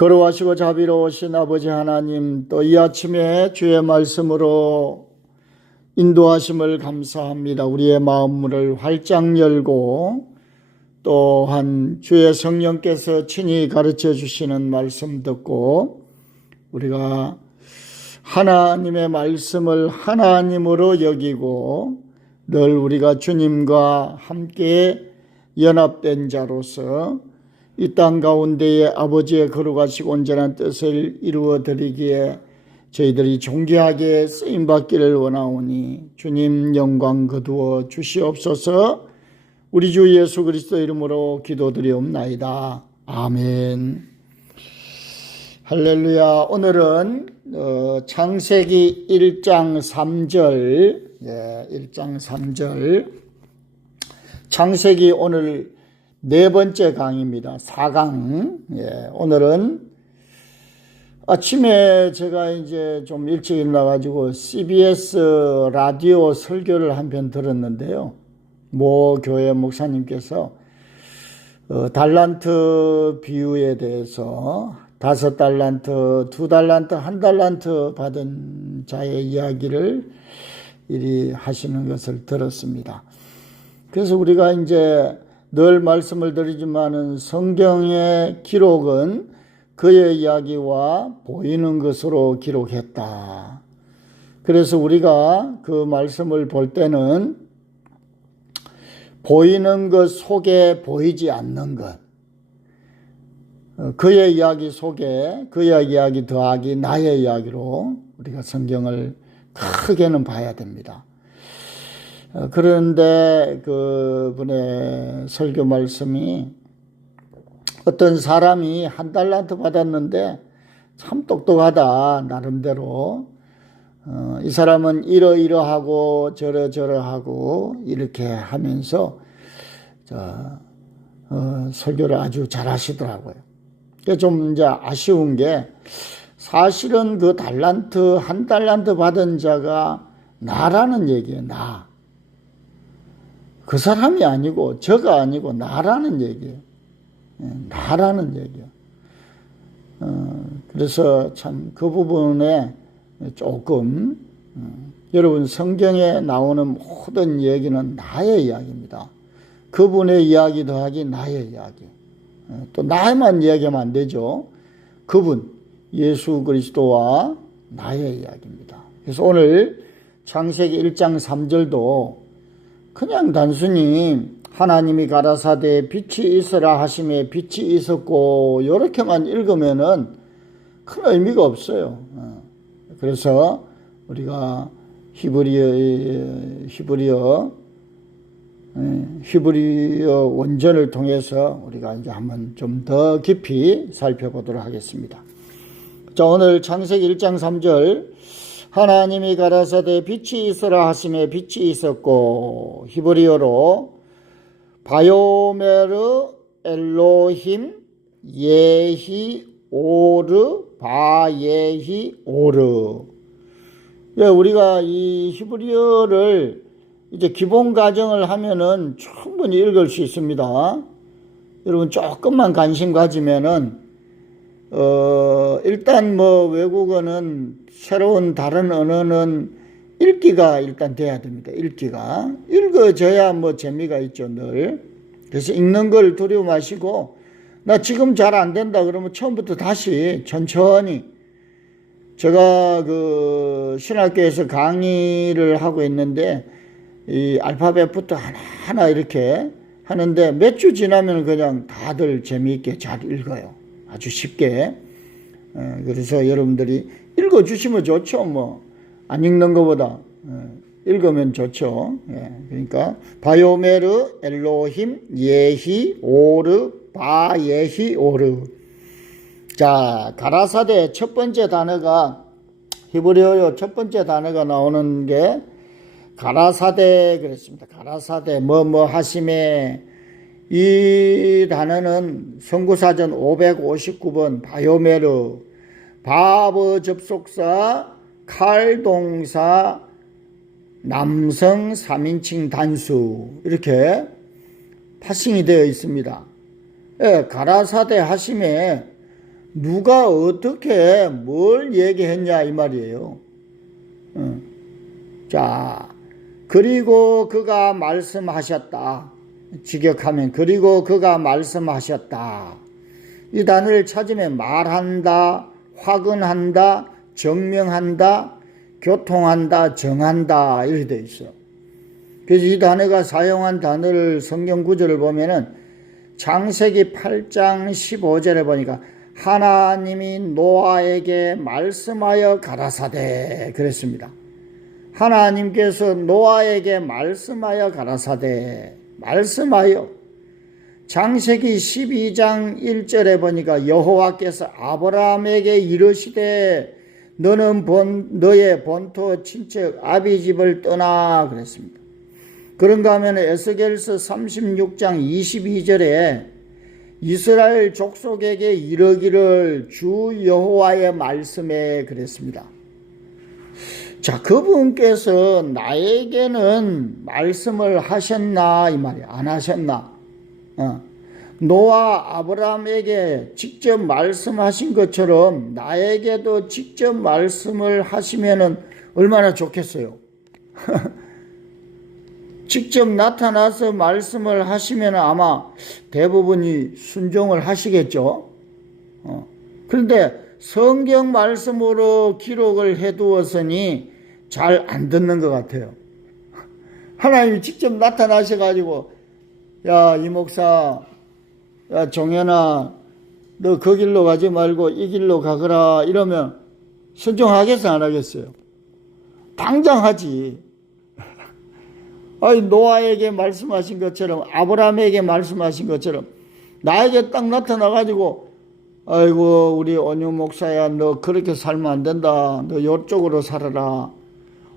거룩하시고 자비로우신 아버지 하나님, 또 이 아침에 주의 말씀으로 인도하심을 감사합니다. 우리의 마음문을 활짝 열고 또한 주의 성령께서 친히 가르쳐 주시는 말씀 듣고 우리가 하나님의 말씀을 하나님으로 여기고 늘 우리가 주님과 함께 연합된 자로서 이 땅 가운데에 아버지의 거룩하시고 온전한 뜻을 이루어 드리기에 저희들이 존귀하게 쓰임받기를 원하오니 주님 영광 거두어 주시옵소서. 우리 주 예수 그리스도 이름으로 기도드리옵나이다. 아멘. 할렐루야. 오늘은 창세기 1장 3절 1장 3절 창세기 오늘 네 번째 강의입니다. 4강. 오늘은 아침에 제가 이제 좀 일찍 일어나가지고 CBS 라디오 설교를 한 편 들었는데요. 모 교회 목사님께서 달란트 비유에 대해서 5달란트, 2달란트, 1달란트 받은 자의 이야기를 이리 하시는 것을 들었습니다. 그래서 우리가 이제 늘 말씀을 드리지만은 성경의 기록은 그의 이야기와 보이는 것으로 기록했다. 그래서 우리가 그 말씀을 볼 때는 보이는 것 속에 보이지 않는 것, 그의 이야기 속에 그의 이야기 더하기 나의 이야기로 우리가 성경을 크게는 봐야 됩니다. 그런데 그분의 설교 말씀이 어떤 사람이 1달란트 받았는데 참 똑똑하다 나름대로 이 사람은 이러이러하고 저러저러하고 이렇게 하면서 설교를 아주 잘 하시더라고요. 좀 이제 아쉬운 게 사실은 그 1달란트 받은 자가 나라는 얘기예요. 나. 그 사람이 아니고 저가 아니고 나라는 얘기예요. 나라는 얘기예요. 그래서 참 그 부분에 조금 여러분 성경에 나오는 모든 얘기는 나의 이야기입니다. 그분의 이야기 더하기 나의 이야기. 또 나만 이야기하면 안 되죠. 그분 예수 그리스도와 나의 이야기입니다. 그래서 오늘 창세기 1장 3절도 그냥 단순히 하나님이 가라사대 빛이 있으라 하심에 빛이 있었고 이렇게만 읽으면은 큰 의미가 없어요. 그래서 우리가 히브리어 원전을 통해서 우리가 이제 한번 좀 더 깊이 살펴보도록 하겠습니다. 자, 오늘 창세기 1장 3절 하나님이 가라사대 빛이 있으라 하심에 빛이 있었고 히브리어로 바요메르 엘로힘 예히 오르 바예히 오르. 우리가 이 히브리어를 이제 기본 가정을 하면은 충분히 읽을 수 있습니다. 여러분 조금만 관심 가지면은 일단 외국어는 새로운 다른 언어는 읽기가 일단 돼야 됩니다. 읽기가. 읽어져야 재미가 있죠, 늘. 그래서 읽는 걸 두려워 마시고, 나 지금 잘 안 된다 그러면 처음부터 다시 천천히. 제가 신학교에서 강의를 하고 있는데, 이 알파벳부터 하나하나 이렇게 하는데 몇 주 지나면 그냥 다들 재미있게 잘 읽어요. 아주 쉽게. 그래서 여러분들이 읽어주시면 좋죠. 안 읽는 것보다 읽으면 좋죠. 그러니까 바요메르 엘로힘 예히 오르 바예히 오르. 자, 가라사대 첫 번째 단어가 히브리어로 첫 번째 단어가 나오는 게 가라사대 그랬습니다. 가라사대 하심에 이 단어는 성구사전 559번 바요메르 바버 접속사 칼동사 남성 3인칭 단수 이렇게 파싱이 되어 있습니다. 가라사대 하심에 누가 어떻게 뭘 얘기했냐 이 말이에요. 자, 그리고 그가 말씀하셨다. 직역하면 그리고 그가 말씀하셨다. 이 단어를 찾으면 말한다, 화근한다, 정명한다, 교통한다, 정한다 이렇게 되어 있어요. 그래서 이 단어가 사용한 단어를 성경 구절을 보면은 창세기 8장 15절에 보니까 하나님이 노아에게 말씀하여 가라사대 그랬습니다. 하나님께서 노아에게 말씀하여 가라사대 말씀하여. 창세기 12장 1절에 보니까 여호와께서 아브라함에게 이르시되 너는 너의 본토 친척 아비 집을 떠나 그랬습니다. 그런가 하면 에스겔서 36장 22절에 이스라엘 족속에게 이르기를 주 여호와의 말씀에 그랬습니다. 자, 그분께서 나에게는 말씀을 하셨나 이 말이야. 안 하셨나? 노아 아브라함에게 직접 말씀하신 것처럼 나에게도 직접 말씀을 하시면은 얼마나 좋겠어요. 직접 나타나서 말씀을 하시면 아마 대부분이 순종을 하시겠죠. 그런데 성경 말씀으로 기록을 해두었으니 잘 안 듣는 것 같아요. 하나님이 직접 나타나셔가지고 야, 이 목사, 야, 종현아, 너 그 길로 가지 말고 이 길로 가거라 이러면 순종하겠어 안 하겠어요? 당장 하지. 아니, 노아에게 말씀하신 것처럼 아브라함에게 말씀하신 것처럼 나에게 딱 나타나가지고 아이고 우리 온유 목사야 너 그렇게 살면 안 된다. 너 이쪽으로 살아라.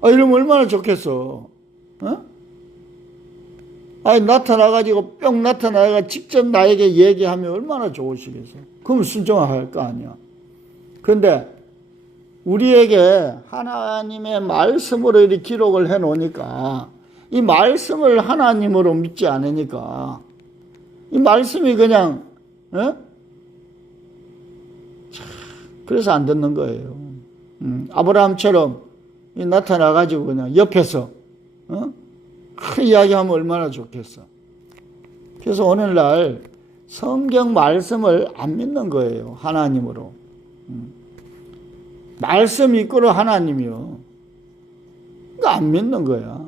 이러면 얼마나 좋겠어. 아니 나타나가지고 뿅 나타나가 직접 나에게 얘기하면 얼마나 좋으시겠어. 그럼 순종할 거 아니야. 그런데 우리에게 하나님의 말씀으로 이렇게 기록을 해 놓으니까 이 말씀을 하나님으로 믿지 않으니까 이 말씀이 그냥 그래서 안 듣는 거예요. 아브라함처럼 나타나가지고 그냥 옆에서 큰 이야기하면 얼마나 좋겠어. 그래서 오늘날 성경 말씀을 안 믿는 거예요. 하나님으로. 말씀 이끌어 하나님이요. 그러니까 안 믿는 거야.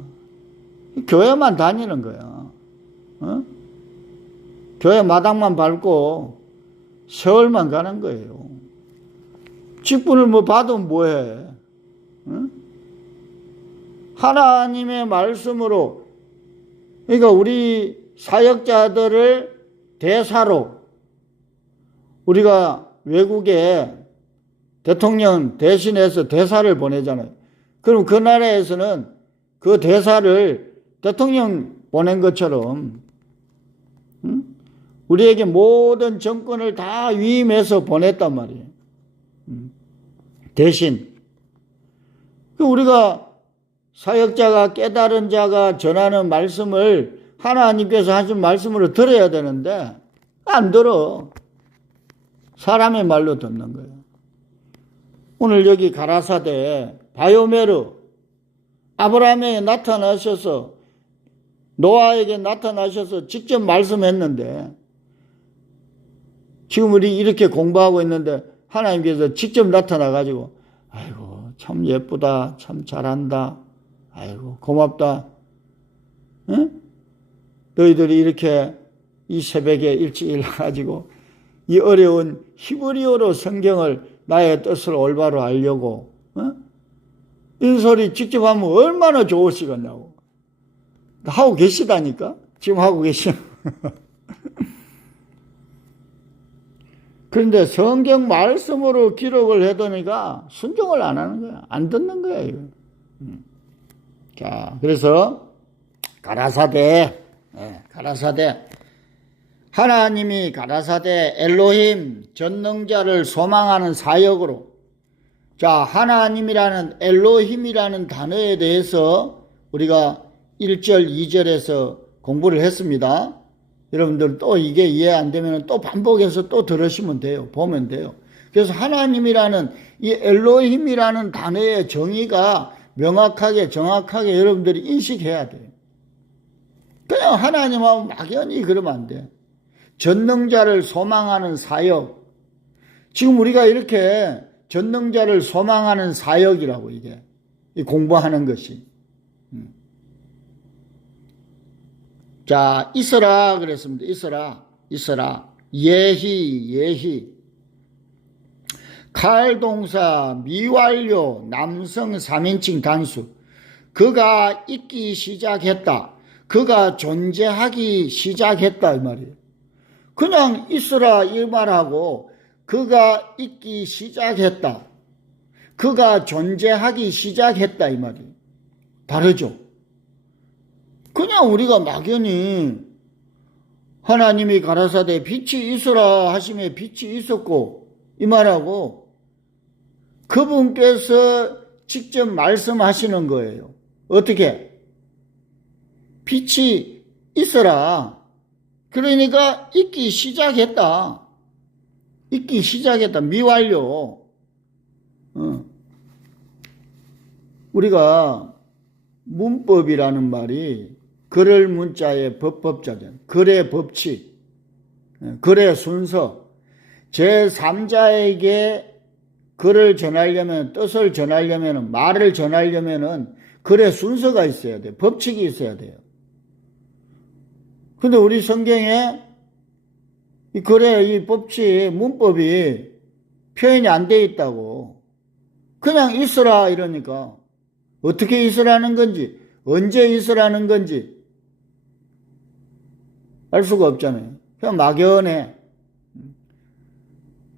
교회만 다니는 거야. 교회 마당만 밟고 세월만 가는 거예요. 직분을 뭐 받으면 뭐해? 하나님의 말씀으로, 그러니까 우리 사역자들을 대사로 우리가 외국에 대통령 대신해서 대사를 보내잖아요. 그럼 그 나라에서는 그 대사를 대통령 보낸 것처럼 우리에게 모든 정권을 다 위임해서 보냈단 말이에요. 대신 우리가 사역자가 깨달은 자가 전하는 말씀을 하나님께서 하신 말씀으로 들어야 되는데 안 들어. 사람의 말로 듣는 거예요. 오늘 여기 가라사대 바요메르 아브라함에게 나타나셔서 노아에게 나타나셔서 직접 말씀했는데 지금 우리 이렇게 공부하고 있는데 하나님께서 직접 나타나가지고 아이고 참 예쁘다 참 잘한다 아이고 고맙다 응? 너희들이 이렇게 이 새벽에 일찍 일어나가지고 이 어려운 히브리어로 성경을 나의 뜻을 올바로 알려고 이 소리 직접 하면 얼마나 좋으시겠냐고 하고 계시다니까 지금 하고 계시. 그런데 성경 말씀으로 기록을 해두니까 순종을 안 하는 거야. 안 듣는 거예요. 자, 그래서 가라사대 하나님이 가라사대 엘로힘 전능자를 소망하는 사역으로 자 하나님이라는 엘로힘이라는 단어에 대해서 우리가 1절 2절에서 공부를 했습니다. 여러분들 또 이게 이해 안 되면 또 반복해서 또 들으시면 돼요. 보면 돼요. 그래서 하나님이라는 이 엘로힘이라는 단어의 정의가 명확하게 정확하게 여러분들이 인식해야 돼요. 그냥 하나님하고 막연히 그러면 안 돼. 전능자를 소망하는 사역. 지금 우리가 이렇게 전능자를 소망하는 사역이라고 이게 공부하는 것이. 자, 있어라 그랬습니다. 있어라. 예희. 칼동사 미완료 남성 3인칭 단수. 그가 있기 시작했다. 그가 존재하기 시작했다 이 말이에요. 그냥 있어라 이 말하고 그가 있기 시작했다. 그가 존재하기 시작했다 이 말이에요. 다르죠. 그냥 우리가 막연히 하나님이 가라사대 빛이 있어라 하시면 빛이 있었고 이 말하고 그분께서 직접 말씀하시는 거예요. 어떻게? 빛이 있어라. 그러니까 있기 시작했다. 미완료. 우리가 문법이라는 말이 글을 문자의 법자전, 글의 법칙, 글의 순서, 제3자에게 글을 전하려면, 뜻을 전하려면, 말을 전하려면 글의 순서가 있어야 돼요. 법칙이 있어야 돼요. 근데 우리 성경에 이 글의 이 법칙, 문법이 표현이 안 돼 있다고. 그냥 있으라 이러니까 어떻게 있으라는 건지, 언제 있으라는 건지 알 수가 없잖아요. 그냥 막연해.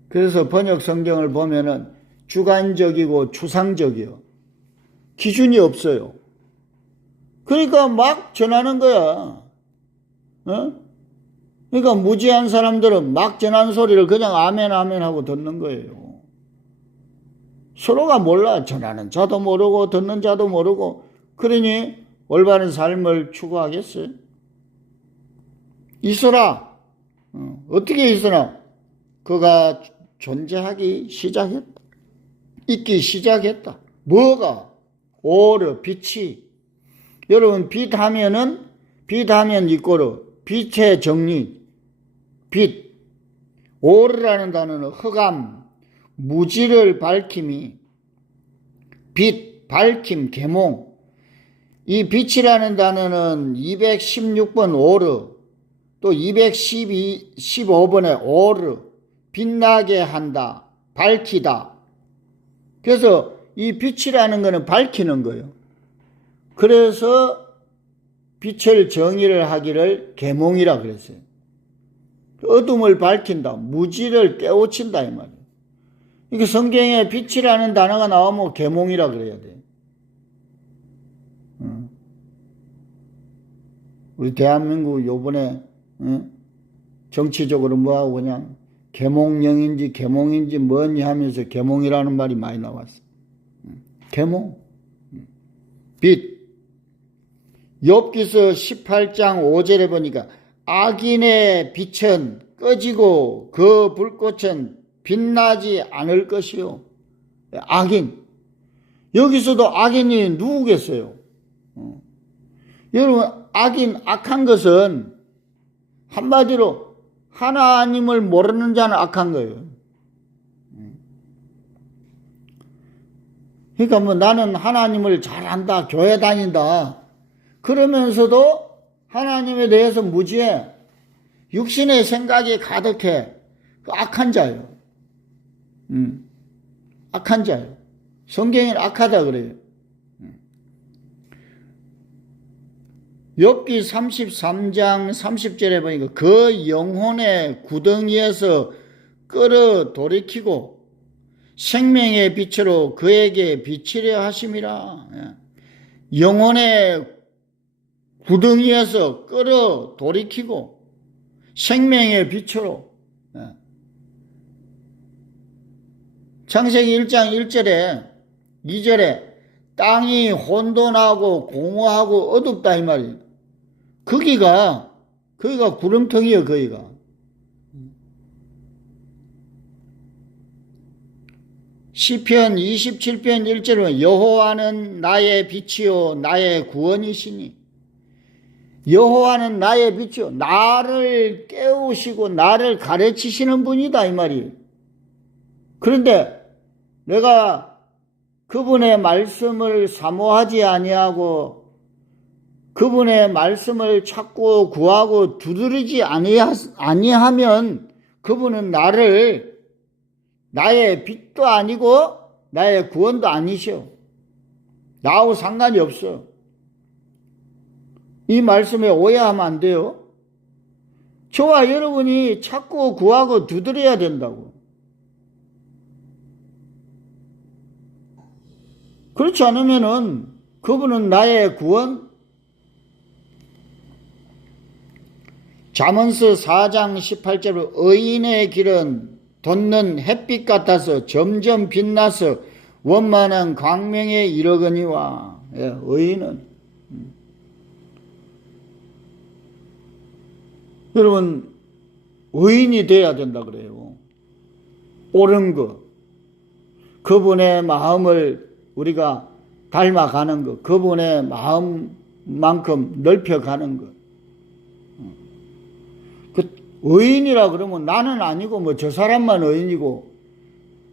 그래서 번역 성경을 보면은 주관적이고 추상적이요. 기준이 없어요. 그러니까 막 전하는 거야. 그러니까 무지한 사람들은 막 전하는 소리를 그냥 아멘 하고 듣는 거예요. 서로가 몰라. 전하는 자도 모르고 듣는 자도 모르고. 그러니 올바른 삶을 추구하겠어요? 있어라. 어떻게 있으나? 그가 존재하기 시작했다. 있기 시작했다. 뭐가? 오르, 빛이. 여러분, 빛 하면 이꼬르. 빛의 정리. 빛. 오르라는 단어는 흑암, 무지를 밝힘이. 빛, 밝힘, 계몽. 이 빛이라는 단어는 216번 오르, 또 215번의 오르, 빛나게 한다, 밝히다. 그래서 이 빛이라는 것은 밝히는 거예요. 그래서 빛을 정의를 하기를 계몽이라 그랬어요. 어둠을 밝힌다, 무지를 깨우친다 이 말이에요. 이게 성경에 빛이라는 단어가 나오면 계몽이라 그래야 돼요. 우리 대한민국 요번에 정치적으로 뭐하고 그냥 계몽령인지 계몽인지 뭐니 하면서 계몽이라는 말이 많이 나왔어. 계몽. 빛. 욥기서 18장 5절에 보니까 악인의 빛은 꺼지고 그 불꽃은 빛나지 않을 것이요. 악인. 여기서도 악인이 누구겠어요? 여러분, 악인, 악한 것은 한마디로 하나님을 모르는 자는 악한 거예요. 그러니까 뭐 나는 하나님을 잘 안다, 교회 다닌다. 그러면서도 하나님에 대해서 무지해. 육신의 생각이 가득해. 그 악한 자예요. 악한 자예요. 성경에는 악하다 그래요. 욥기 33장 30절에 보니까 그 영혼의 구덩이에서 끌어 돌이키고 생명의 빛으로 그에게 비치려 하심이라. 영혼의 구덩이에서 끌어 돌이키고 생명의 빛으로. 창세기 1장 1절에 2절에 땅이 혼돈하고 공허하고 어둡다 이 말이에요. 거기가 구름텅이에요. 거기가. 시편 27편 1절에 여호와는 나의 빛이요 나의 구원이시니, 여호와는 나의 빛이요 나를 깨우시고 나를 가르치시는 분이다 이 말이에요. 그런데 내가 그분의 말씀을 사모하지 아니하고 그분의 말씀을 찾고 구하고 두드리지 아니하면 그분은 나의 빛도 아니고 나의 구원도 아니셔. 나하고 상관이 없어. 이 말씀에 오해하면 안 돼요. 저와 여러분이 찾고 구하고 두드려야 된다고. 그렇지 않으면은 그분은 나의 구원? 잠언서 4장 18절로 의인의 길은 돋는 햇빛 같아서 점점 빛나서 원만한 광명에 이르거니와. 예, 의인은 여러분 의인이 돼야 된다 그래요. 옳은 것, 그분의 마음을 우리가 닮아가는 것, 그분의 마음만큼 넓혀가는 것. 그 의인이라 그러면 나는 아니고 뭐 저 사람만 의인이고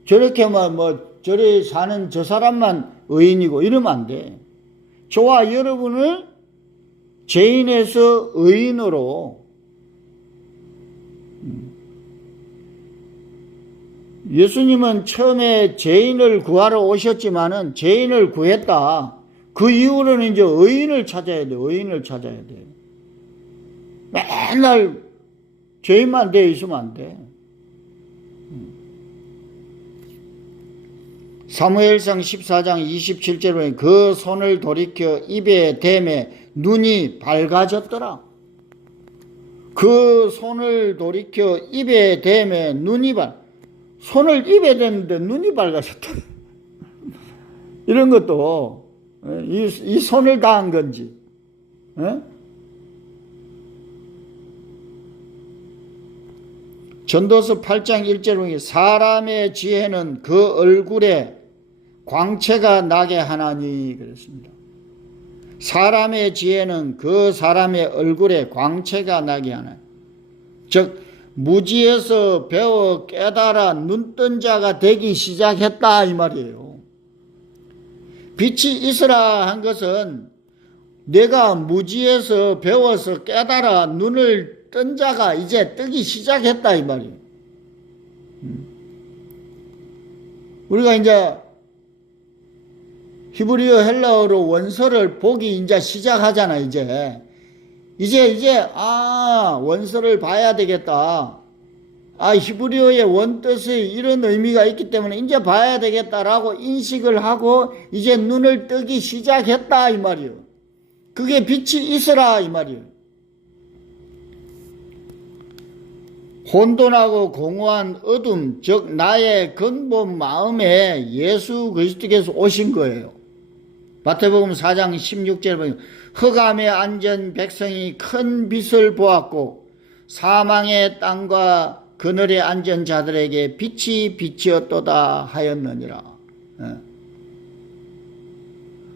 저렇게만 뭐 저래 사는 저 사람만 의인이고 이러면 안 돼. 저와 여러분을 죄인에서 의인으로, 예수님은 처음에 죄인을 구하러 오셨지만은 죄인을 구했다. 그 이후로는 이제 의인을 찾아야 돼. 의인을 찾아야 돼. 맨날 죄인만 돼 있으면 안 돼. 사무엘상 14장 27절에 그 손을 돌이켜 입에 대매 눈이 밝아졌더라. 그 손을 돌이켜 입에 대매 눈이 손을 입에 댔는데 눈이 밝아졌다. 이런 것도 이 손을 다한 건지. 에? 전도서 8장 1절에 사람의 지혜는 그 얼굴에 광채가 나게 하나니 그랬습니다. 사람의 지혜는 그 사람의 얼굴에 광채가 나게 하나니, 즉 무지에서 배워 깨달아 눈뜬 자가 되기 시작했다 이 말이에요. 빛이 있으라 한 것은 내가 무지에서 배워서 깨달아 눈을 뜬 자가 이제 뜨기 시작했다 이 말이에요. 우리가 이제 히브리어 헬라어로 원서를 보기 이제 시작하잖아. 이제 원서를 봐야 되겠다. 히브리어의 원뜻이 이런 의미가 있기 때문에 이제 봐야 되겠다라고 인식을 하고 이제 눈을 뜨기 시작했다 이 말이에요. 그게 빛이 있으라 이 말이에요. 혼돈하고 공허한 어둠, 즉 나의 근본 마음에 예수 그리스도께서 오신 거예요. 마태복음 4장 16절에 보면 흑암에 앉은 백성이 큰 빛을 보았고 사망의 땅과 그늘에 앉은 자들에게 빛이 비치었도다 하였느니라.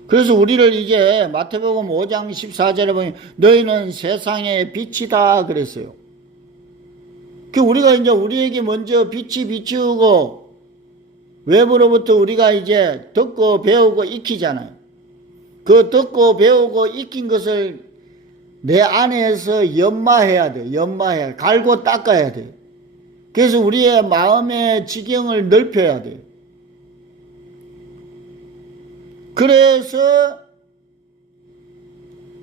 그래서 우리를 이제 마태복음 5장 14절에 보면 너희는 세상의 빛이다 그랬어요. 우리가 이제 우리에게 먼저 빛이 비추고 외부로부터 우리가 이제 듣고 배우고 익히잖아요. 그 듣고 배우고 익힌 것을 내 안에서 연마해야 돼. 갈고 닦아야 돼. 그래서 우리의 마음의 지경을 넓혀야 돼. 그래서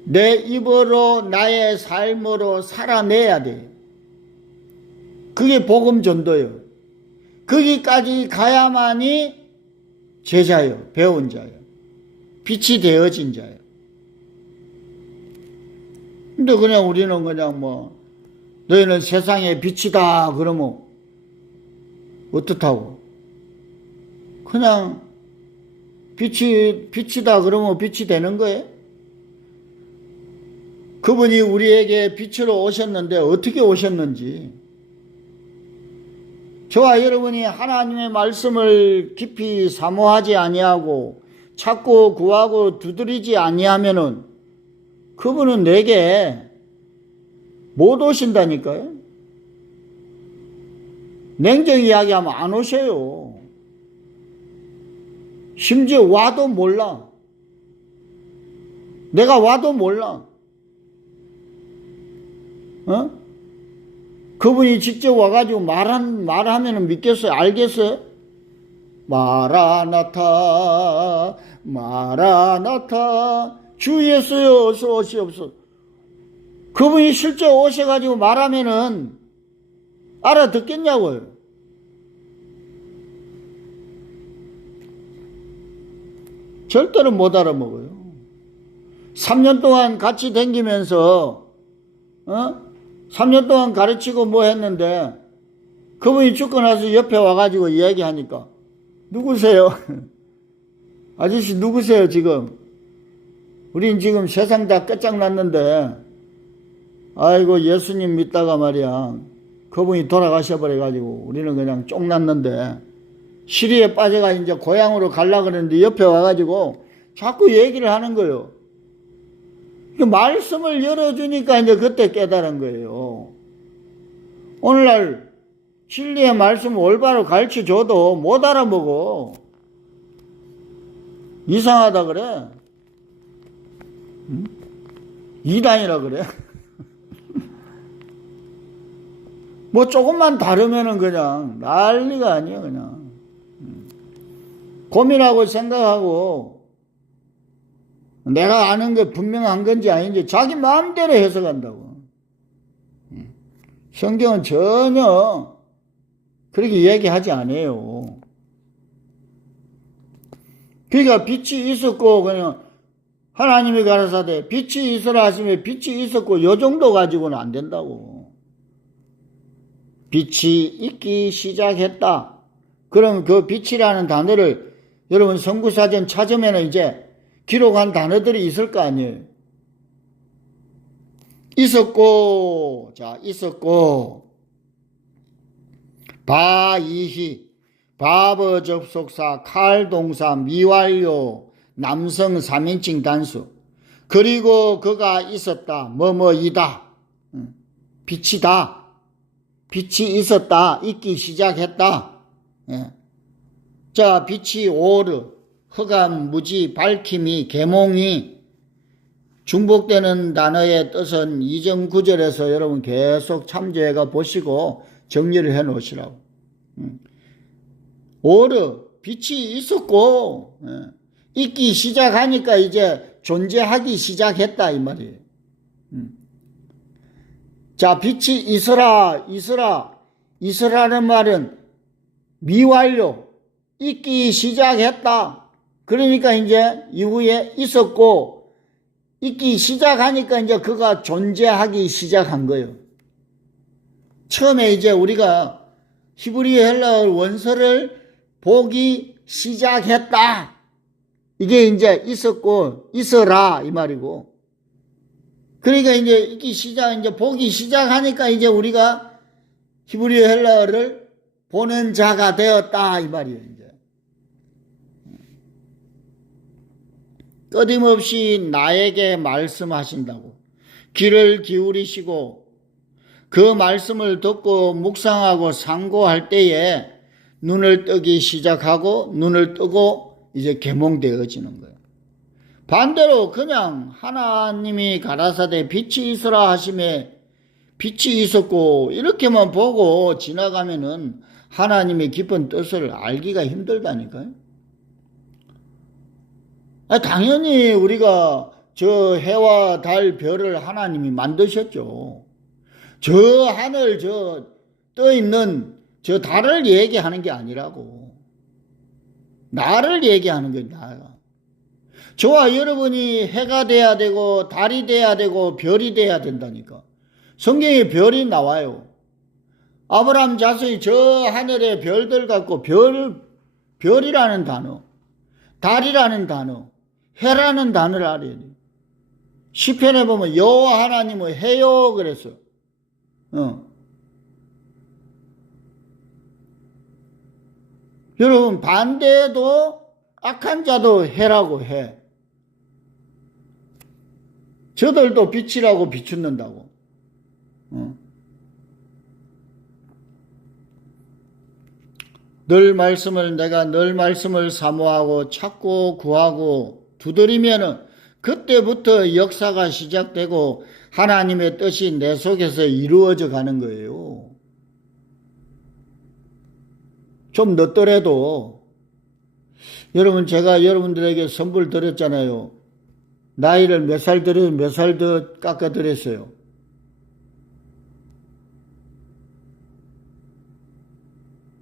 내 입으로 나의 삶으로 살아내야 돼. 그게 복음 전도예요. 거기까지 가야만이 제자예요. 배운 자예요. 빛이 되어진 자예요. 근데 그냥 우리는 그냥 너희는 세상의 빛이다 그러면 어떻다고? 그냥 빛이다 그러면 빛이 되는 거예요? 그분이 우리에게 빛으로 오셨는데 어떻게 오셨는지, 저와 여러분이 하나님의 말씀을 깊이 사모하지 아니하고 찾고 구하고 두드리지 아니하면은 그분은 내게 못 오신다니까요. 냉정히 이야기하면 안 오셔요. 심지어 와도 몰라. 내가 와도 몰라. 그분이 직접 와가지고 말하면 믿겠어요? 알겠어요? 마라나타, 마라나타, 주 예수여 어서 오시옵소서. 그분이 실제 오셔가지고 말하면은 알아듣겠냐고요. 절대로 못 알아먹어요. 3년 동안 같이 다니면서 3년 동안 가르치고 뭐 했는데 그분이 죽고 나서 옆에 와가지고 이야기하니까 누구세요? 아저씨 누구세요 지금? 우린 지금 세상 다 끝장났는데 아이고 예수님 믿다가 말이야 그분이 돌아가셔버려가지고 우리는 그냥 쫑났는데 시리에 빠져가 이제 고향으로 가려고 그러는데 옆에 와가지고 자꾸 얘기를 하는 거예요. 말씀을 열어주니까 이제 그때 깨달은 거예요. 오늘날 진리의 말씀을 올바로 가르쳐줘도 못 알아먹어. 이상하다 그래. 이단이라 그래. 뭐 조금만 다르면은 그냥 난리가 아니야 그냥. 고민하고 생각하고 내가 아는 게 분명한 건지 아닌지 자기 마음대로 해석한다고. 성경은 전혀 그렇게 얘기하지 않아요. 그러니까 빛이 있었고 그냥 하나님이 가라사대 빛이 있으라 하시면 빛이 있었고 요 정도 가지고는 안 된다고. 빛이 있기 시작했다. 그럼 그 빛이라는 단어를 여러분 성구사전 찾으면 이제 기록한 단어들이 있을 거 아니에요. 있었고, 자, 있었고, 바이히, 바버 접속사, 칼동사, 미완료, 남성 3인칭 단수. 그리고 그가 있었다, 뭐뭐이다, 빛이다, 빛이 있었다, 있기 시작했다. 예. 자, 빛이 오르. 흑암, 무지, 밝힘이, 계몽이 중복되는 단어의 뜻은 이전 구절에서 여러분 계속 참조해가 보시고 정리를 해 놓으시라고. 오르, 빛이 있었고 있기 시작하니까 이제 존재하기 시작했다 이 말이에요. 자, 빛이 있으라, 있으라는 말은 미완료, 있기 시작했다. 그러니까 이제 이후에 있었고 있기 시작하니까 이제 그가 존재하기 시작한 거예요. 처음에 이제 우리가 히브리 헬라어 원서를 보기 시작했다. 이게 이제 있었고 있어라 이 말이고. 그러니까 이제 있기 시작 이제 보기 시작하니까 이제 우리가 히브리 헬라어를 보는 자가 되었다 이 말이에요. 끊임없이 나에게 말씀하신다고. 귀를 기울이시고 그 말씀을 듣고 묵상하고 상고할 때에 눈을 뜨기 시작하고 눈을 뜨고 이제 계몽되어지는 거예요. 반대로 그냥 하나님이 가라사대 빛이 있으라 하심에 빛이 있었고 이렇게만 보고 지나가면은 하나님의 깊은 뜻을 알기가 힘들다니까요. 당연히 우리가 저 해와 달 별을 하나님이 만드셨죠. 저 하늘 저 떠 있는 저 달을 얘기하는 게 아니라고. 나를 얘기하는 거야. 나가. 저와 여러분이 해가 돼야 되고 달이 돼야 되고 별이 돼야 된다니까. 성경에 별이 나와요. 아브라함 자손이 저 하늘의 별들 갖고 별이라는 단어, 달이라는 단어, 해라는 단어를 알아야 돼. 시편에 보면 여호와 하나님은 해요 그랬어. 여러분, 반대도 악한 자도 해라고 해. 저들도 빛이라고 비추는다고. 내가 늘 말씀을 사모하고 찾고 구하고 두드리면은 그때부터 역사가 시작되고 하나님의 뜻이 내 속에서 이루어져 가는 거예요. 좀 늦더라도 여러분, 제가 여러분들에게 선물 드렸잖아요. 나이를 몇 살 더 깎아 드렸어요.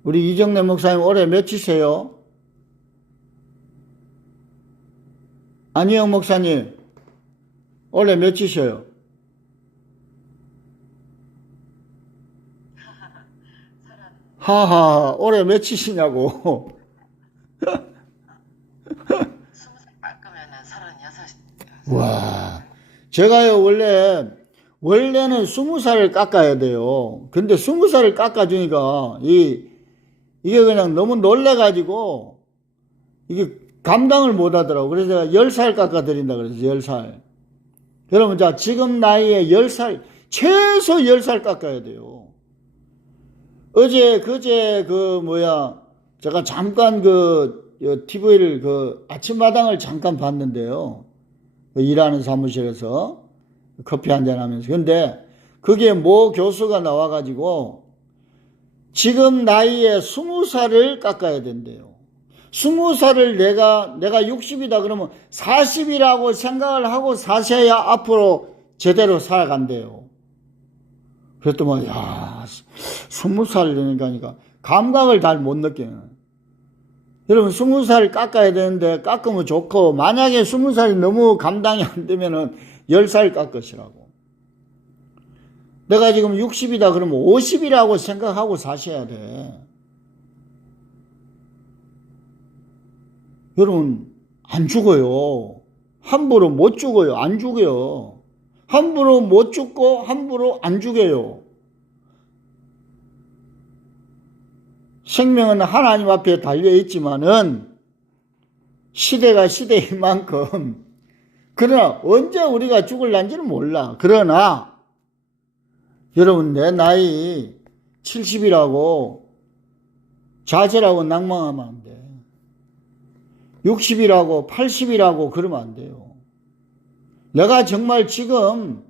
우리 이정래 목사님 올해 몇이세요? 안희영 목사님 올해 몇이세요? 하하, 올해 몇이시냐고. 20살 깎으면은 36. 와, 제가요, 원래는 20살을 깎아야 돼요. 근데 20살을 깎아주니까, 이게 그냥 너무 놀래가지고, 이게 감당을 못 하더라고. 그래서 제가 10살 깎아드린다 그래서 10살. 여러분, 자, 지금 나이에 10살, 최소 10살 깎아야 돼요. 그제, 제가 잠깐 TV를 아침마당을 잠깐 봤는데요. 일하는 사무실에서 커피 한잔 하면서. 근데 그게 모 교수가 나와가지고 지금 나이에 20살을 깎아야 된대요. 20살을 내가 60이다 그러면 40이라고 생각을 하고 사셔야 앞으로 제대로 살아간대요. 그랬더니, 야, 20살 되니까 감각을 잘 못 느끼는. 여러분, 20살 깎아야 되는데 깎으면 좋고, 만약에 20살이 너무 감당이 안 되면은 10살 깎으시라고. 내가 지금 60이다 그러면 50이라고 생각하고 사셔야 돼. 여러분, 안 죽어요. 함부로 못 죽어요. 안 죽어요. 함부로 못 죽고 함부로 안 죽여요. 생명은 하나님 앞에 달려있지만은 시대가 시대인 만큼, 그러나 언제 우리가 죽을란지는 몰라. 그러나 여러분, 내 나이 70이라고 좌절하고 낭망하면 안 돼. 60이라고 80이라고 그러면 안 돼요. 내가 정말 지금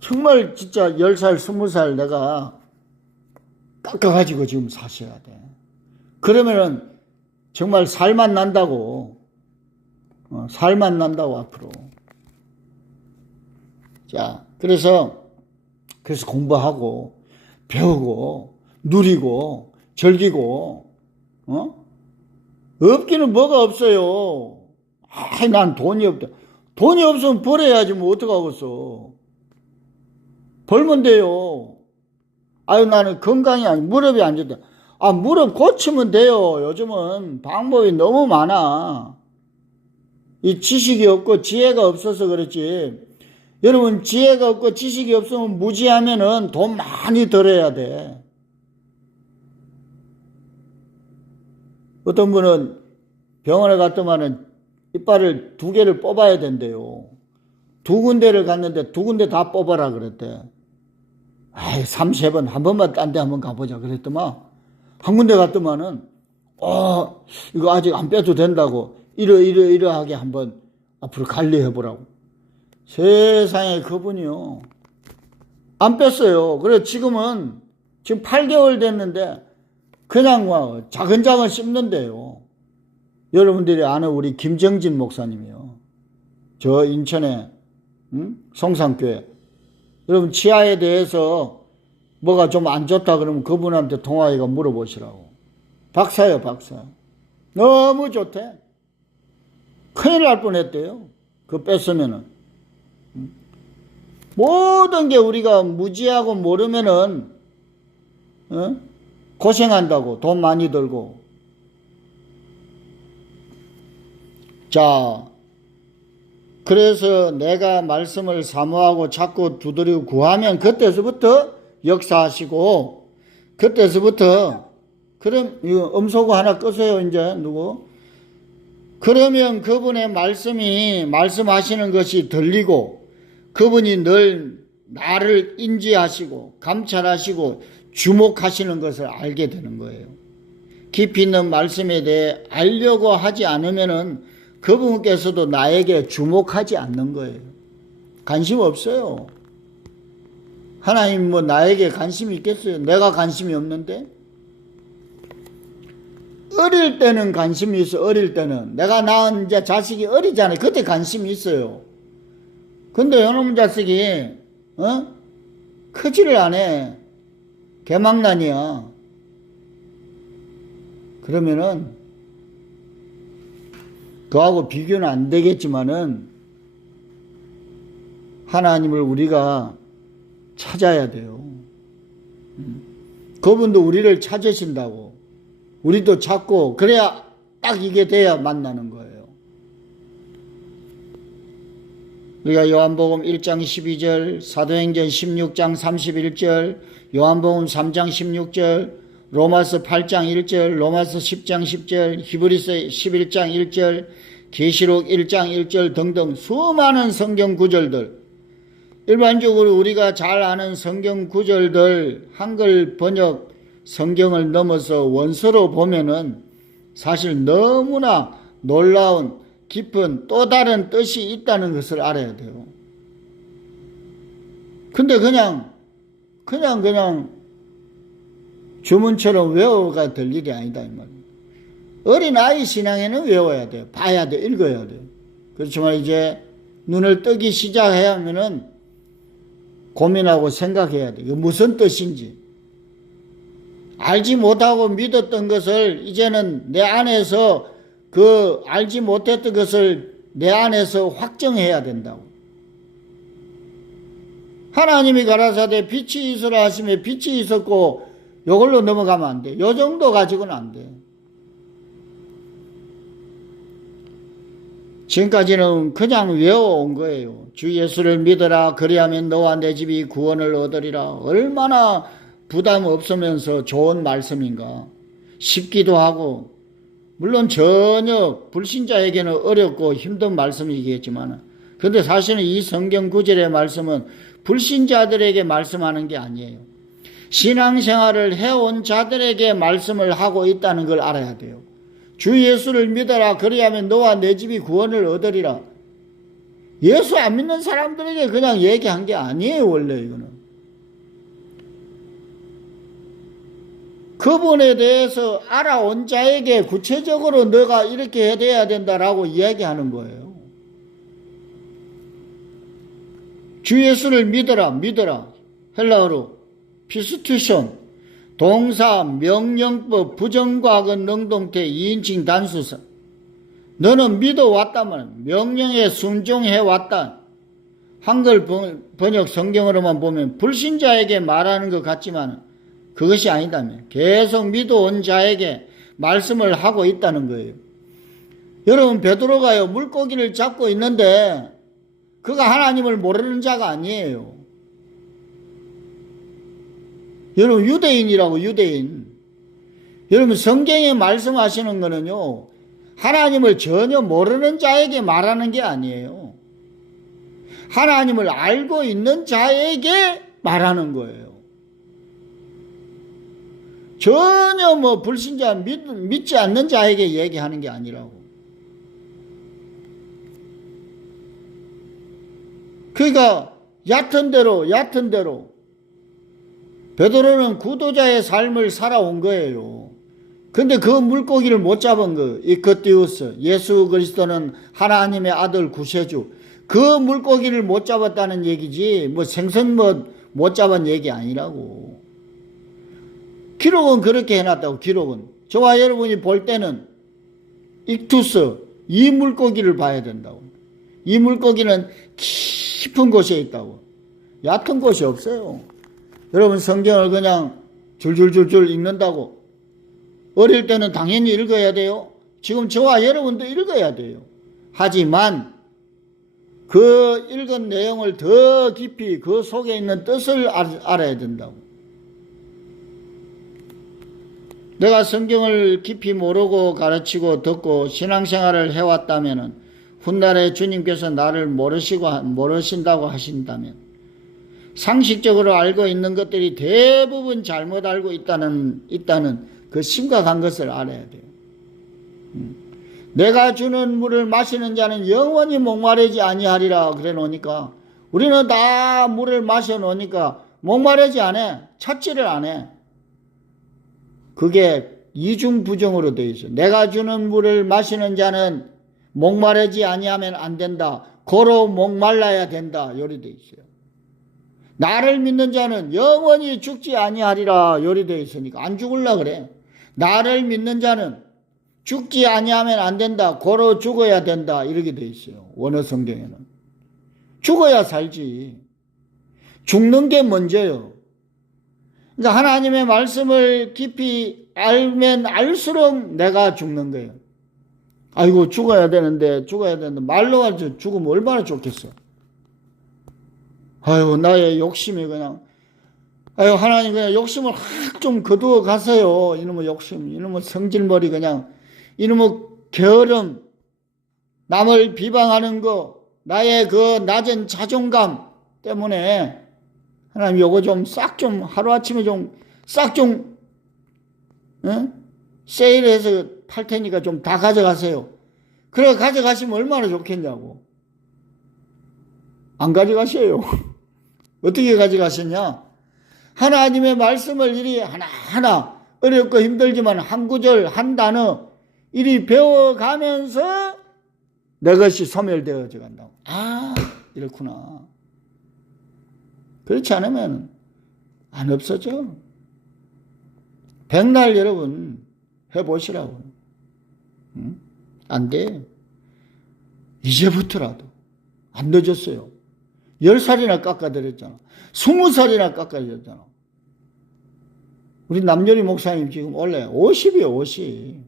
정말 진짜 10살 20살 내가 깎아가지고 지금 사셔야 돼. 그러면은 정말 살만 난다고. 살만 난다고 앞으로. 자, 그래서 공부하고 배우고 누리고 즐기고 없기는 뭐가 없어요. 난 돈이 없다. 돈이 없으면 벌어야지 뭐 어떡하겠어. 벌면 돼요. 아유, 나는 건강이 아니, 무릎이 안 좋다. 무릎 고치면 돼요. 요즘은 방법이 너무 많아. 이 지식이 없고 지혜가 없어서 그렇지. 여러분, 지혜가 없고 지식이 없으면 무지하면은 돈 많이 들어야 돼. 어떤 분은 병원에 갔더만은 이빨을 2개를 뽑아야 된대요. 2군데를 갔는데 2군데 다 뽑아라 그랬대. 3, 4번, 한 번만 딴 데 한번 가보자 그랬더만, 한 군데 갔더만은, 이거 아직 안 빼도 된다고, 이러하게 한번 앞으로 관리해보라고. 세상에, 그분이요. 안 뺐어요. 그래, 지금 8개월 됐는데, 그냥 자근자근 씹는데요. 여러분들이 아는 우리 김정진 목사님이요. 저 인천에, 성산교회. 여러분, 치아에 대해서 뭐가 좀 안 좋다 그러면 그분한테 통화해가 물어보시라고. 박사요, 박사. 너무 좋대. 큰일 날 뻔했대요. 그거 뺐으면은. 모든 게 우리가 무지하고 모르면은 고생한다고. 돈 많이 들고. 자, 그래서 내가 말씀을 사모하고 찾고 두드리고 구하면 그때서부터 역사하시고, 그때서부터 그럼 이거 음소거 하나 끄세요. 이제 누구? 그러면 그분의 말씀이 말씀하시는 것이 들리고 그분이 늘 나를 인지하시고 감찰하시고 주목하시는 것을 알게 되는 거예요. 깊이 있는 말씀에 대해 알려고 하지 않으면은 그분께서도 나에게 주목하지 않는 거예요. 관심 없어요. 하나님 뭐 나에게 관심이 있겠어요? 내가 관심이 없는데? 어릴 때는 관심이 있어. 어릴 때는 내가 낳은 이제 자식이 어리잖아요. 그때 관심이 있어요. 근데 요놈 자식이 크지를 않아. 개망난이야. 그러면은 그하고 비교는 안 되겠지만은 하나님을 우리가 찾아야 돼요. 그분도 우리를 찾으신다고. 우리도 찾고 그래야 딱 이게 돼야 만나는 거예요. 우리가 요한복음 1장 12절, 사도행전 16장 31절, 요한복음 3장 16절, 로마서 8장 1절, 로마서 10장 10절, 히브리서 11장 1절, 계시록 1장 1절 등등 수많은 성경 구절들, 일반적으로 우리가 잘 아는 성경 구절들 한글 번역 성경을 넘어서 원서로 보면은 사실 너무나 놀라운 깊은 또 다른 뜻이 있다는 것을 알아야 돼요. 근데 그냥 주문처럼 외워가 될 일이 아니다 이 말이에요. 어린아이 신앙에는 외워야 돼요. 봐야 돼요. 읽어야 돼요. 그렇지만 이제 눈을 뜨기 시작해야 하면은 고민하고 생각해야 돼요. 이게 무슨 뜻인지. 알지 못하고 믿었던 것을 이제는 내 안에서 그 알지 못했던 것을 내 안에서 확정해야 된다고. 하나님이 가라사대 빛이 있으라 하시면 빛이 있었고 이걸로 넘어가면 안 돼. 요 정도 가지고는 안 돼. 지금까지는 그냥 외워온 거예요. 주 예수를 믿어라. 그리하면 너와 내 집이 구원을 얻으리라. 얼마나 부담 없으면서 좋은 말씀인가. 쉽기도 하고 물론 전혀 불신자에게는 어렵고 힘든 말씀이겠지만 근데 사실은 이 성경 구절의 말씀은 불신자들에게 말씀하는 게 아니에요. 신앙생활을 해온 자들에게 말씀을 하고 있다는 걸 알아야 돼요. 주 예수를 믿어라. 그리하면 너와 내 집이 구원을 얻으리라. 예수 안 믿는 사람들에게 그냥 얘기한 게 아니에요. 원래 이거는. 그분에 대해서 알아온 자에게 구체적으로 너가 이렇게 해야 된다라고 이야기하는 거예요. 주 예수를 믿어라. 헬라어로 피스투션, 동사, 명령법, 부정과학은 능동태, 2인칭 단수사. 너는 믿어왔다면 명령에 순종해왔다. 한글 번역 성경으로만 보면 불신자에게 말하는 것 같지만 그것이 아니다면 계속 믿어온 자에게 말씀을 하고 있다는 거예요. 여러분 베드로가요 물고기를 잡고 있는데 그가 하나님을 모르는 자가 아니에요. 여러분 유대인이라고 유대인. 여러분 성경에 말씀하시는 거는요 하나님을 전혀 모르는 자에게 말하는 게 아니에요. 하나님을 알고 있는 자에게 말하는 거예요. 전혀 뭐 불신자 믿지 않는 자에게 얘기하는 게 아니라고. 그러니까 얕은 대로 베드로는 구도자의 삶을 살아온 거예요. 근데 그 물고기를 못 잡은 거, 이코디우스, 예수 그리스도는 하나님의 아들 구세주. 그 물고기를 못 잡았다는 얘기지, 뭐 생선 못 잡은 얘기 아니라고. 기록은 그렇게 해놨다고, 기록은. 저와 여러분이 볼 때는 익투스, 이 물고기를 봐야 된다고. 이 물고기는 깊은 곳에 있다고. 얕은 곳이 없어요. 여러분 성경을 그냥 줄줄줄줄 읽는다고. 어릴 때는 당연히 읽어야 돼요. 지금 저와 여러분도 읽어야 돼요. 하지만 그 읽은 내용을 더 깊이 그 속에 있는 뜻을 알아야 된다고. 내가 성경을 깊이 모르고 가르치고 듣고 신앙생활을 해왔다면 훗날에 주님께서 나를 모르신다고 하신다면 상식적으로 알고 있는 것들이 대부분 잘못 알고 있다는 그 심각한 것을 알아야 돼요. 내가 주는 물을 마시는 자는 영원히 목마르지 아니하리라 그래 놓으니까 우리는 다 물을 마셔 놓으니까 목마르지 않아. 찾지를 안 해. 그게 이중부정으로 되어 있어요. 내가 주는 물을 마시는 자는 목마르지 아니하면 안 된다. 고로 목말라야 된다. 요리 되어 있어요. 나를 믿는 자는 영원히 죽지 아니하리라. 요리 되어 있으니까 안 죽을라 그래. 나를 믿는 자는 죽지 아니하면 안 된다. 고로 죽어야 된다. 이렇게 되어 있어요. 원어 성경에는. 죽어야 살지. 죽는 게 먼저요. 그러니까 하나님의 말씀을 깊이 알면 알수록 내가 죽는 거예요. 아이고 죽어야 되는데 말로 가지고 죽으면 얼마나 좋겠어. 아이고 나의 욕심이 그냥 아이고 하나님 그냥 욕심을 확 좀 거두어 가세요. 이놈의 욕심, 이놈의 성질머리 그냥 이놈의 게으름, 남을 비방하는 거, 나의 그 낮은 자존감 때문에 하나님 요거 좀 싹 좀 하루아침에 좀 싹 좀 세일해서 팔 테니까 좀 다 가져가세요. 그래 가져가시면 얼마나 좋겠냐고. 안 가져가셔요. 어떻게 가져가시냐? 하나님의 말씀을 이리 하나하나 어렵고 힘들지만 한 구절 한 단어 이리 배워가면서 내 것이 소멸되어져 간다고. 아 이렇구나. 그렇지 않으면 안 없어져. 백날 여러분 해보시라고. 응? 안 돼. 이제부터라도 안 늦었어요. 10살이나 깎아드렸잖아. 20살이나 깎아드렸잖아. 우리 남녀리 목사님 지금 원래 50이에요. 50.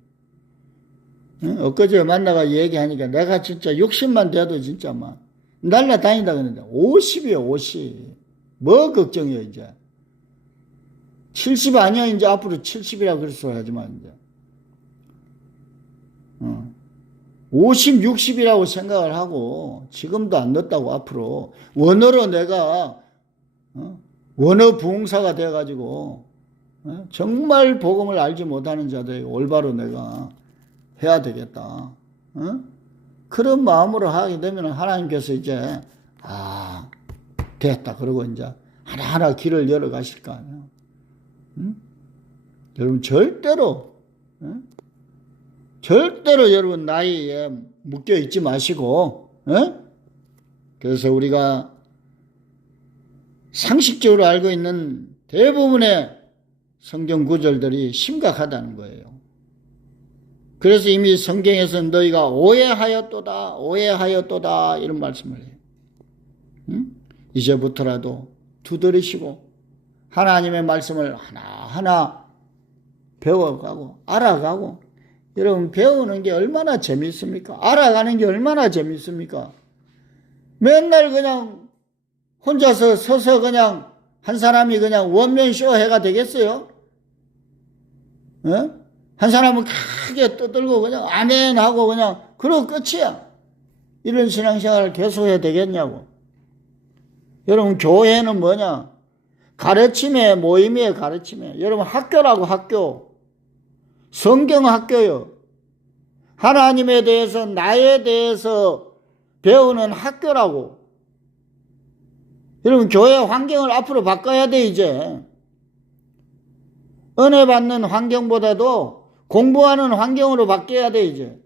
응? 엊그제 만나가 얘기하니까 내가 진짜 60만 돼도 진짜 막 날라다닌다 그러는데 50이에요. 50. 뭐 걱정이야 이제. 70 아니야 이제 앞으로 70이라 그랬어 하지만 이제 50, 60이라고 생각을 하고 지금도 안 늦다고 앞으로 원어로 내가 원어 부흥사가 돼가지고 정말 복음을 알지 못하는 자들 올바로 내가 해야 되겠다. 그런 마음으로 하게 되면 하나님께서 이제 됐다 그러고 이제 하나하나 길을 열어 가실 거 아니에요. 여러분 절대로 여러분 나이에 묶여 있지 마시고 그래서 우리가 상식적으로 알고 있는 대부분의 성경 구절들이 심각하다는 거예요. 그래서 이미 성경에서 너희가 오해하였도다 이런 말씀을 해요. 이제부터라도 두드리시고 하나님의 말씀을 하나하나 배워가고 알아가고. 여러분 배우는 게 얼마나 재밌습니까? 알아가는 게 얼마나 재밌습니까? 맨날 그냥 혼자서 서서 그냥 한 사람이 그냥 원맨쇼 해가 되겠어요? 한 사람은 크게 떠들고 그냥 아멘 하고 그냥 그러고 끝이야. 이런 신앙생활을 계속해야 되겠냐고. 여러분 교회는 뭐냐? 가르침의 모임이에요. 가르침에. 여러분 학교라고 학교. 성경학교요. 하나님에 대해서 나에 대해서 배우는 학교라고. 여러분 교회 환경을 앞으로 바꿔야 돼 이제. 은혜 받는 환경보다도 공부하는 환경으로 바뀌어야 돼 이제.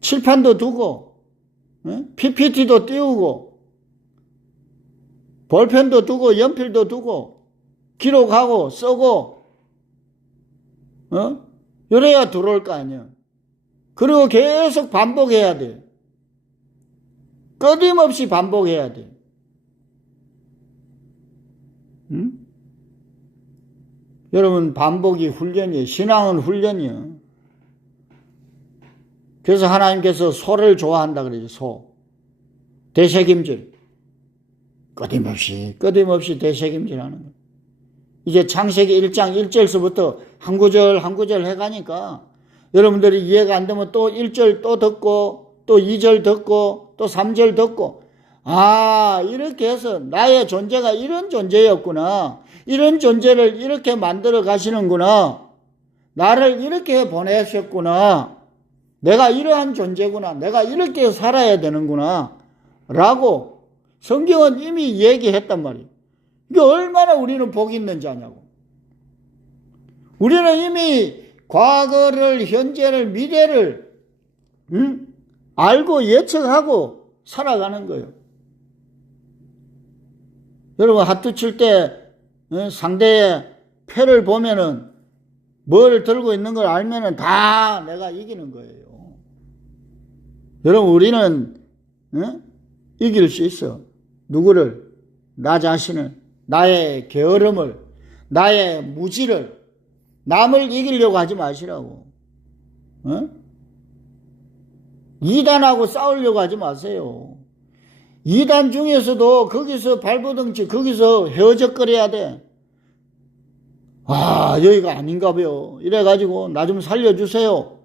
칠판도 두고 PPT도 띄우고 볼펜도 두고 연필도 두고 기록하고 쓰고 이래야 들어올 거 아니야. 그리고 계속 반복해야 돼. 끊임없이 반복해야 돼. 여러분 반복이 훈련이에요. 신앙은 훈련이에요. 그래서 하나님께서 소를 좋아한다 그러죠. 소. 되새김질. 끊임없이 되새김질 하는 거예요. 이제 창세기 1장 1절서부터 한 구절 한 구절 해가니까 여러분들이 이해가 안 되면 또 1절 또 듣고 또 2절 듣고 또 3절 듣고 이렇게 해서 나의 존재가 이런 존재였구나. 이런 존재를 이렇게 만들어 가시는구나. 나를 이렇게 보내셨구나. 내가 이러한 존재구나. 내가 이렇게 살아야 되는구나. 라고 성경은 이미 얘기했단 말이에요. 이게 얼마나 우리는 복이 있는 자냐고. 우리는 이미 과거를, 현재를, 미래를 알고 예측하고 살아가는 거예요. 여러분 하트 칠 때 상대의 패를 보면은 뭘 들고 있는 걸 알면은 다 내가 이기는 거예요. 여러분 우리는 이길 수 있어. 누구를? 나 자신을, 나의 게으름을, 나의 무지를. 남을 이기려고 하지 마시라고. 이단하고 싸우려고 하지 마세요. 이단 중에서도 거기서 발버둥치 거기서 헤어적거려야 돼. 여기가 아닌가 봐요. 이래가지고 나 좀 살려주세요.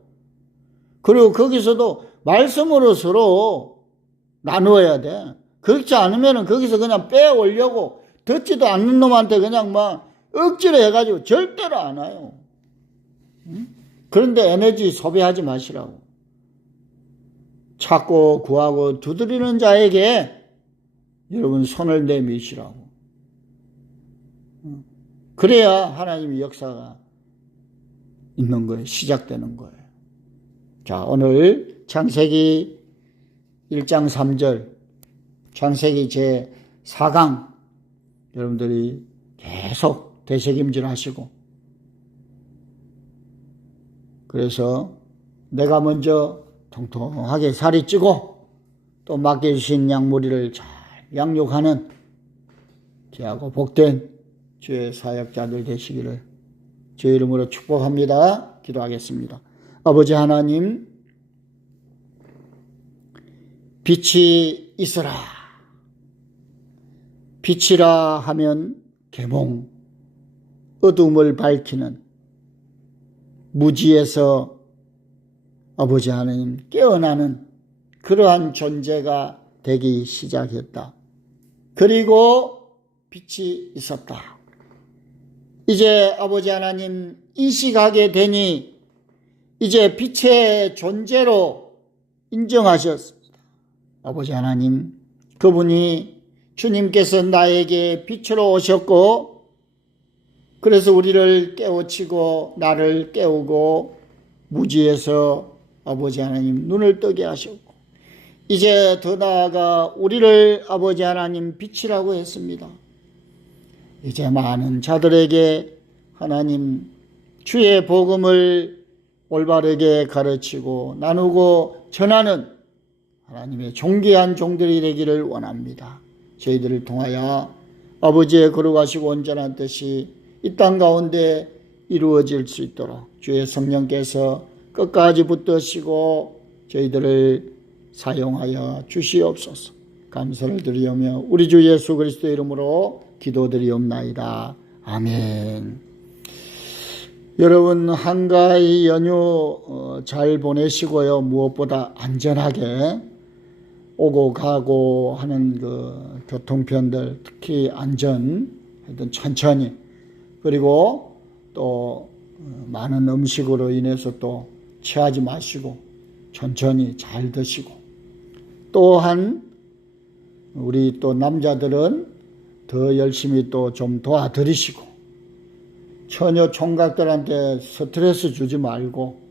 그리고 거기서도 말씀으로 서로 나누어야 돼. 그렇지 않으면 거기서 그냥 빼오려고 듣지도 않는 놈한테 그냥 막 억지로 해가지고 절대로 안 와요. 그런데 에너지 소비하지 마시라고. 찾고 구하고 두드리는 자에게 여러분 손을 내미시라고. 그래야 하나님의 역사가 있는 거예요. 시작되는 거예요. 자, 오늘 창세기 1장 3절, 창세기 제 4강 여러분들이 계속 되새김질 하시고, 그래서 내가 먼저 통통하게 살이 찌고 또 맡겨주신 양무리를 잘 양육하는 귀하고 복된 주의 사역자들 되시기를 주의 이름으로 축복합니다. 기도하겠습니다. 아버지 하나님, 빛이 있어라. 빛이라 하면 계몽, 어둠을 밝히는 무지에서 아버지 하나님 깨어나는 그러한 존재가 되기 시작했다. 그리고 빛이 있었다. 이제 아버지 하나님 인식하게 되니 이제 빛의 존재로 인정하셨습니다. 아버지 하나님, 그분이 주님께서 나에게 빛으로 오셨고, 그래서 우리를 깨우치고 나를 깨우고 무지에서 아버지 하나님 눈을 뜨게 하셨고, 이제 더 나아가 우리를 아버지 하나님 빛이라고 했습니다. 이제 많은 자들에게 하나님 주의 복음을 올바르게 가르치고 나누고 전하는 하나님의 존귀한 종들이 되기를 원합니다. 저희들을 통하여 아버지의 거룩하시고 온전한 뜻이 이 땅 가운데 이루어질 수 있도록 주의 성령께서 끝까지 붙드시고 저희들을 사용하여 주시옵소서. 감사를 드리오며 우리 주 예수 그리스도의 이름으로 기도드리옵나이다. 아멘. 여러분 한가위 연휴 잘 보내시고요. 무엇보다 안전하게 오고 가고 하는 그 교통편들 특히 안전 하여튼 천천히, 그리고 또 많은 음식으로 인해서 또 취하지 마시고 천천히 잘 드시고, 또한 우리 또 남자들은 더 열심히 또 좀 도와드리시고, 처녀 총각들한테 스트레스 주지 말고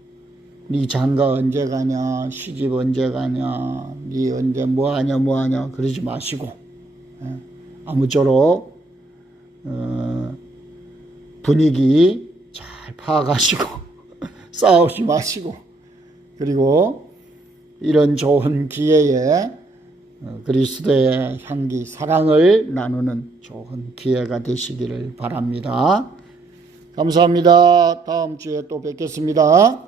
네 장가 언제 가냐, 시집 언제 가냐, 네 언제 뭐하냐 그러지 마시고, 아무쪼록 분위기 잘 파악하시고 싸우지 마시고, 그리고 이런 좋은 기회에 그리스도의 향기, 사랑을 나누는 좋은 기회가 되시기를 바랍니다. 감사합니다. 다음 주에 또 뵙겠습니다.